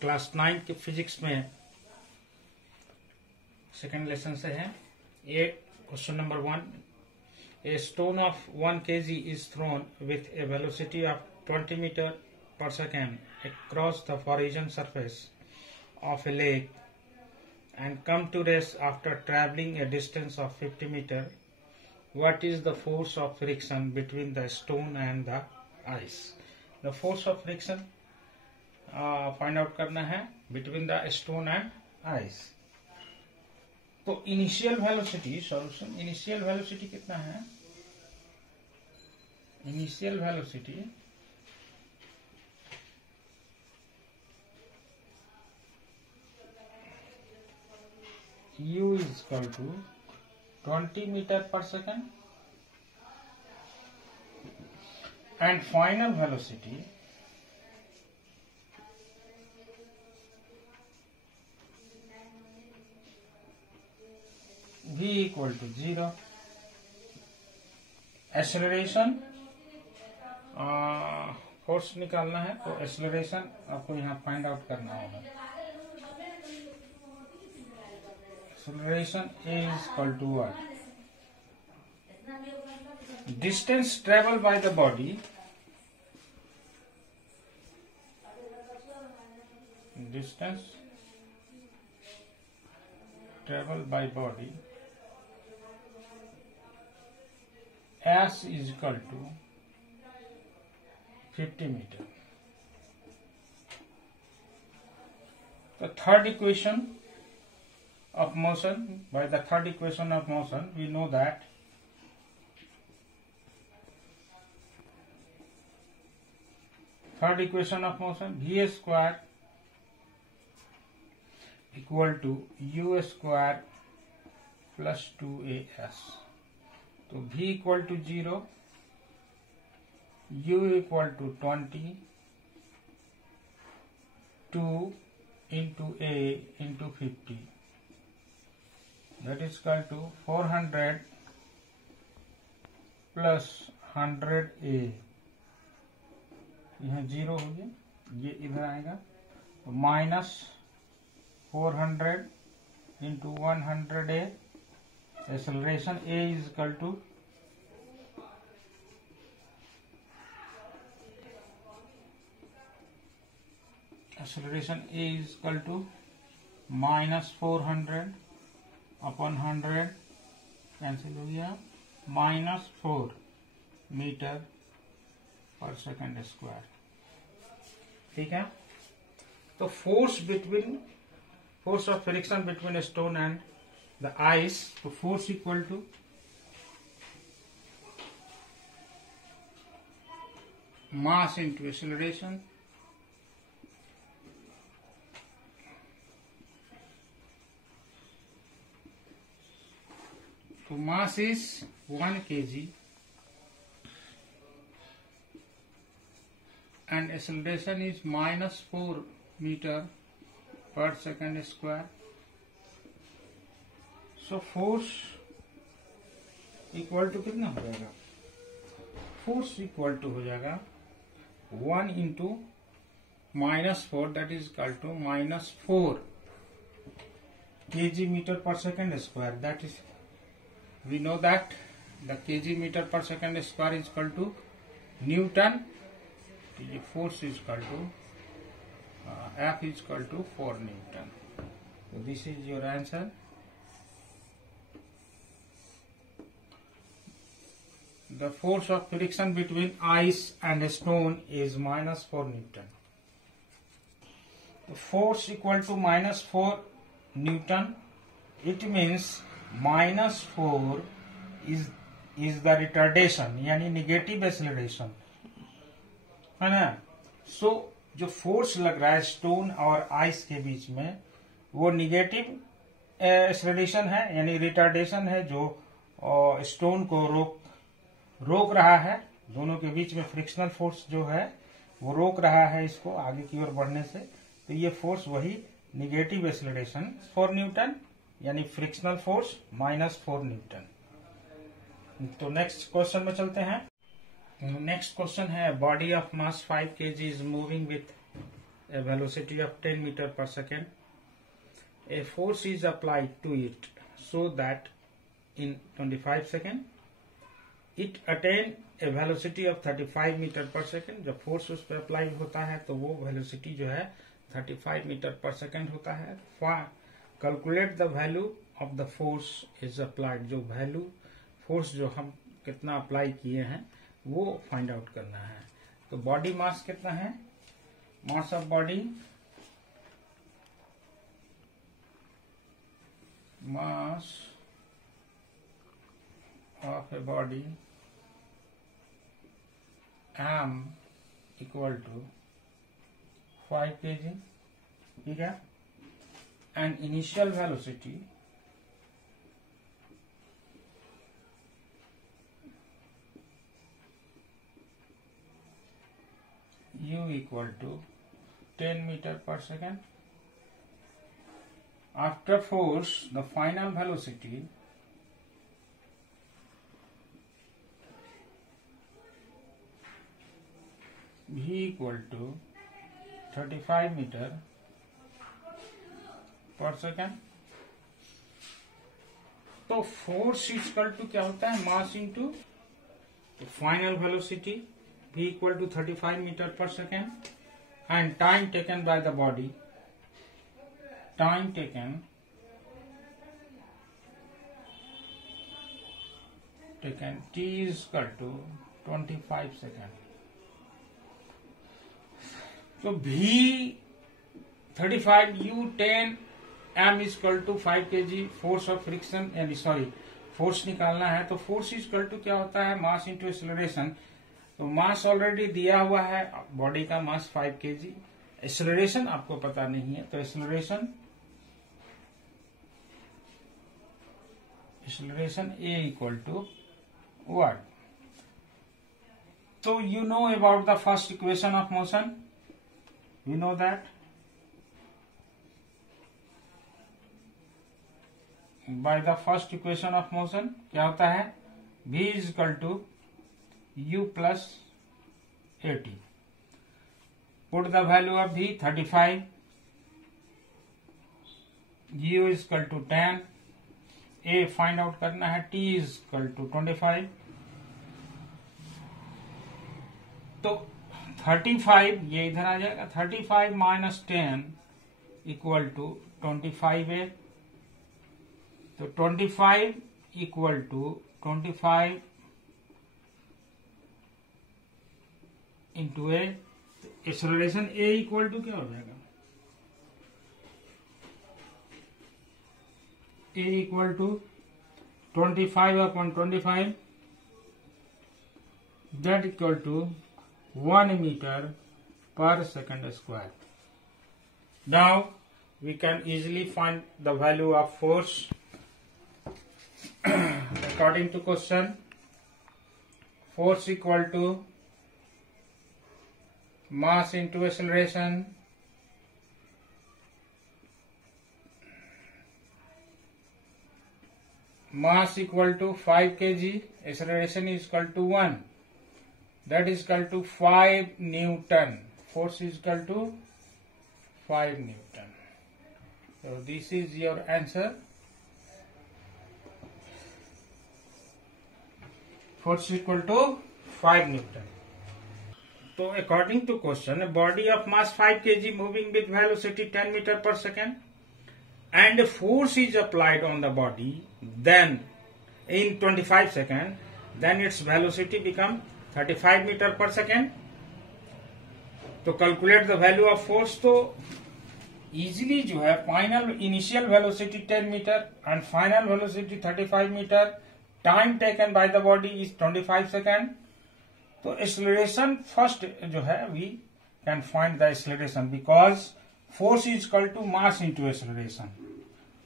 Class 9 के physics में second lesson से है। ये question number 1, a stone of 1 kg is thrown with a velocity of 20 metre per second across the horizon surface of a lake and come to rest after traveling a distance of 50 meter. What is the force of friction between the stone and the ice? The force of friction find out करना है between the stone and ice. तो initial velocity solution, initial velocity कितना है? Initial velocity u is equal to 20 meter per second and final velocity v equal to 0. Acceleration force निकालना है तो acceleration आपको यहाँ फाइंड आउट करना होगा। Acceleration is equal to what? Distance traveled by the body, distance traveled by body s is equal to 50 meter. The third equation of motion, by the third equation of motion we know that third equation of motion v square equal to u square plus 2as. तो v equal to 0, u equal to 20, 2 into a into 50, that is equal to 400 plus 100a. यहाँ 0 हो गया, ये इधर आएगा तो minus 400 into 100a. Acceleration a is equal to minus 400 upon 100 cancel हो गया, minus 4 metre per second square. ठीक है, तो force of friction between stone and the ice, so force equal to mass into acceleration, so mass is 1 kg and acceleration is minus 4 meter per second square. So force equal to कितना हो जाएगा? Force equal to हो जाएगा 1 into minus 4, that is equal to minus 4 kg metre per second square. That is we know that the kg metre per second square is equal to newton. तो ये force is equal to F is equal to 4 newton. तो this is your answer. The force of friction between ice and stone is minus 4 Newton. The force equal to minus 4 Newton. It means minus 4 is the retardation, यानी negative acceleration, है ना. So जो force लग रहा है stone और ice के बीच में वो निगेटिव एक्सेलरेशन है, यानी रिटार्डेशन है, जो स्टोन को रोक रहा है. दोनों के बीच में फ्रिक्शनल फोर्स जो है वो रोक रहा है इसको आगे की ओर बढ़ने से. तो ये फोर्स वही निगेटिव एक्सेलरेशन 4 न्यूटन, यानी फ्रिक्शनल फोर्स माइनस 4 न्यूटन. तो नेक्स्ट क्वेश्चन में चलते हैं. नेक्स्ट क्वेश्चन है body of mass 5 kg is moving with a velocity of 10 meter per second. A force is applied to it so that in 25 seconds it attain a velocity of 35 meter per second. जब force उस पर apply होता है तो वो velocity जो है 35 metre per second होता है. Calculate the value of the force is applied. जो वैल्यू फोर्स जो हम कितना अप्लाई किए हैं वो फाइंड आउट करना है. तो बॉडी मास कितना है? Mass of body, mass of a body m equal to 5 kg. ठीक है. And initial velocity u equal to 10 meter per second. After force, the final velocity v equal to 35 meter per second. तो force equal to क्या होता है? Mass into final velocity v equal to 35 meter per second and time taken by the body. Time taken t is equal to 25 seconds. So v 35 u 10 m is equal to 5 kg. Force of friction यानी sorry force निकालना है. तो force is equal to क्या होता है? मास into acceleration. तो मास already दिया हुआ है, बॉडी का मास 5 kg. एक्सेलरेशन आपको पता नहीं है, तो acceleration a equal to what? तो you know about the first equation of motion. You know that by the first equation of motion क्या होता है? v is equal to u plus 80. Put the value of v 35. u is equal to 10. a find out करना है. t is equal to 25. तो 35 ये इधर आ जाएगा. 35 minus 10 equal to 25a. तो 25 equal to 25 into A. Acceleration A equal to क्या हो जाएगा? A equal to 25 upon 25 that equal to 1 metre per second square. Now we can easily find the value of force according to question. Force equal to mass into acceleration. Mass equal to 5 kg. Acceleration is equal to 1. That is equal to 5 Newton. Force is equal to 5 Newton. So this is your answer. Force is equal to 5 Newton. So according to question, a body of mass 5 kg moving with velocity 10 meter per second and a force is applied on the body then in 25 seconds, then its velocity become 35 meter per second. तो calculate the value of force. तो easily जो है final initial velocity 10 meter and final velocity 35 meter, time taken by the body is 25 seconds. तो acceleration first जो है we can find the acceleration because force is equal to mass into acceleration.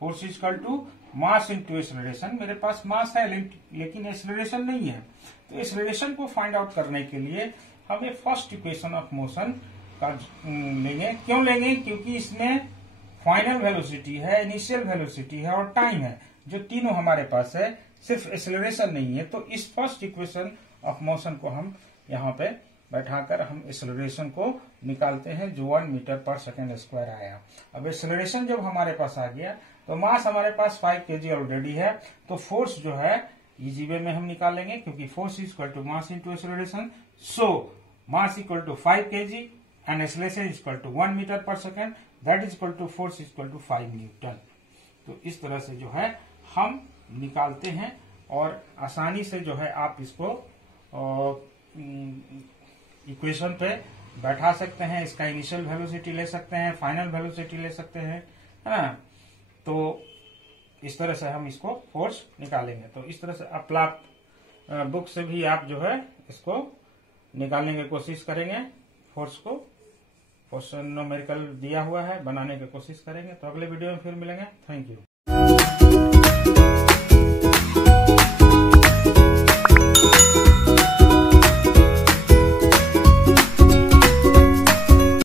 Force is equal to mass into acceleration. मेरे पास मास है लेकिन acceleration नहीं है. तो एक्सेलरेशन को फाइंड आउट करने के लिए हमें फर्स्ट इक्वेशन ऑफ मोशन का लेंगे. क्यों लेंगे? क्योंकि इसमें फाइनल वेलोसिटी है, इनिशियल वेलोसिटी है और टाइम है, जो तीनों हमारे पास है. सिर्फ एक्सेलरेशन नहीं है. तो इस फर्स्ट इक्वेशन ऑफ मोशन को हम यहाँ पे बैठाकर हम एक्सेलरेशन को निकालते हैं जो 1 मीटर पर सेकेंड स्क्वायर आया। अब एक्सेलरेशन जब हमारे पास आ गया तो मास हमारे पास 5 kg ऑलरेडी है, तो फोर्स जो है इजी वे में हम निकालेंगे क्योंकि force is equal to mass into acceleration. So mass equal to 5 kg and acceleration is equal to 1 metre per second, that is equal to force is equal to 5 newton. तो इस तरह से जो है हम निकालते हैं और आसानी से जो है आप इसको इक्वेशन पे बैठा सकते हैं। इसका इनिशियल वेलोसिटी ले सकते हैं, फाइनल वेलोसिटी ले सकते हैं, है ना। तो इस तरह से हम इसको फोर्स निकालेंगे। तो इस तरह से अपना बुक से भी आप जो है इसको निकालने की कोशिश करेंगे। फोर्स को क्वेश्चन न्यूमेरिकल दिया हुआ है, बनाने की कोशिश करेंगे। तो अगले वीडियो में फिर मिलेंगे। Thank you.